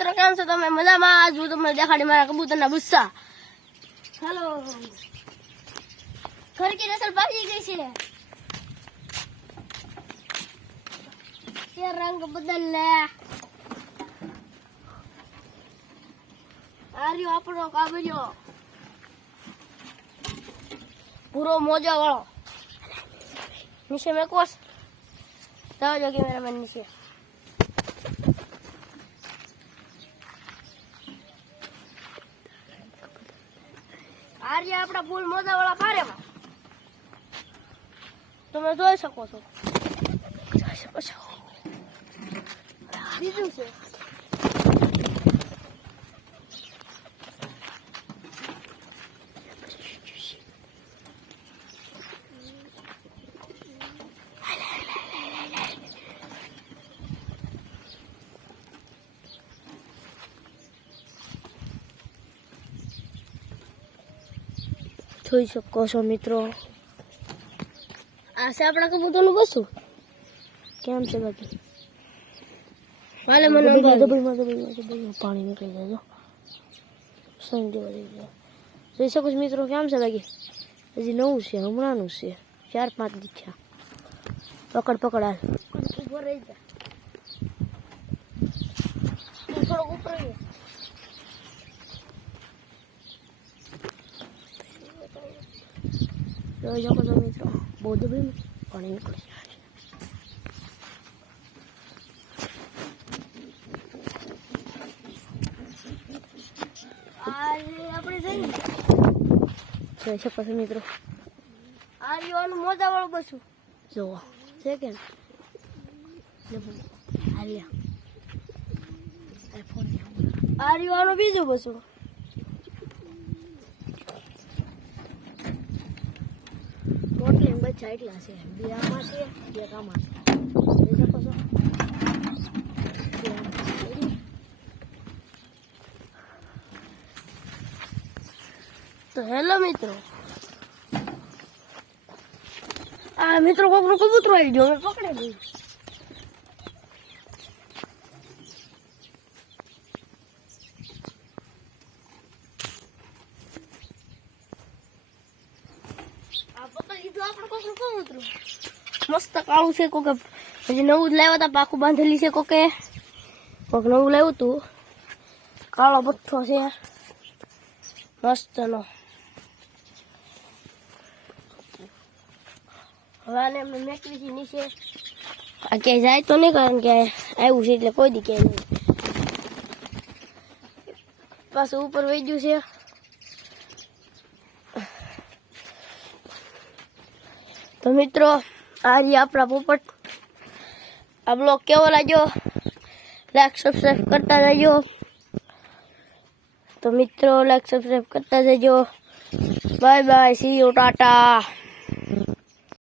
મિત્રો કેમ છો તમે મજામાં? આજ હું તમને દેખાડી મારા કબૂતરના બુસ્સા. હેલો, ખરકી નસલ પાકી ગઈ છે, રંગ બદલ લે. આર્યો આપણો કાબરિયો પૂરો મોજા વાળો નીચે મેકોસ જાઓ કેમેરામેન નીચે. આર્ય આપણા ફૂલ મોજા વાળા પારેમાં તમે જોઈ શકો છો. બીજું છે જોઈ શકો છો મિત્રો. આ છે આપણા કબૂતરનું બસું. કેમ છે બાકી? હાલે મને પાણી નીકળી જાય. જોઈ શકો છો મિત્રો. કેમ છે બાકી? હજી નવું છે, હમણાંનું છે. 4-5 દી થયા. પકડ હાલ. ઉભો રહી જા. થોડોક ઉપર રહી. જોઈ શકો છો મિત્રો. બહુ દબાઈ પાણી નીકળે છે. આપણે જઈને જોઈ શકો છો મિત્રો. આર્યવાનું મોજા વાળું બસું જોવા છે કે આર્યવાનું બીજું બસું. ટોટલી બચ્ચા એટલા છે. 2 આમાં છે, 1 આમાં છે. જોઈ શકો છો. તો હેલો મિત્રો. આ મિત્રો કોકનું કબૂતર આવી ગયો, હવે પકડે નહીં. આ પકડી લીધું આપણે કોકનું કબૂતર. મસ્ત કાળું છે. કોકે હજી નવું જ લાવ્યા હતા, પાકું બાંધેલી છે. કોક નવું લાવ્યું હતું. કાળો બથ્થો છે મસ્ત નો. હવે આને એમને મેકવી છે નીચે. આ ક્યાંય જાય તો નહીં, કારણ કે આવ્યું છે એટલે કોઈ દી ક્યાંય નહીં. પાછું ઉપર વહી ગયું છે. તો મિત્રો આ રહ્યા આપણા પોપટ. આ બ્લોગ કેવો લાગ્યો? લાઈક સબસ્ક્રાઈબ કરતા રહેજો. તો મિત્રો લાઈક સબસ્ક્રાઈબ કરતા જજો. Bye bye, C you, Tata.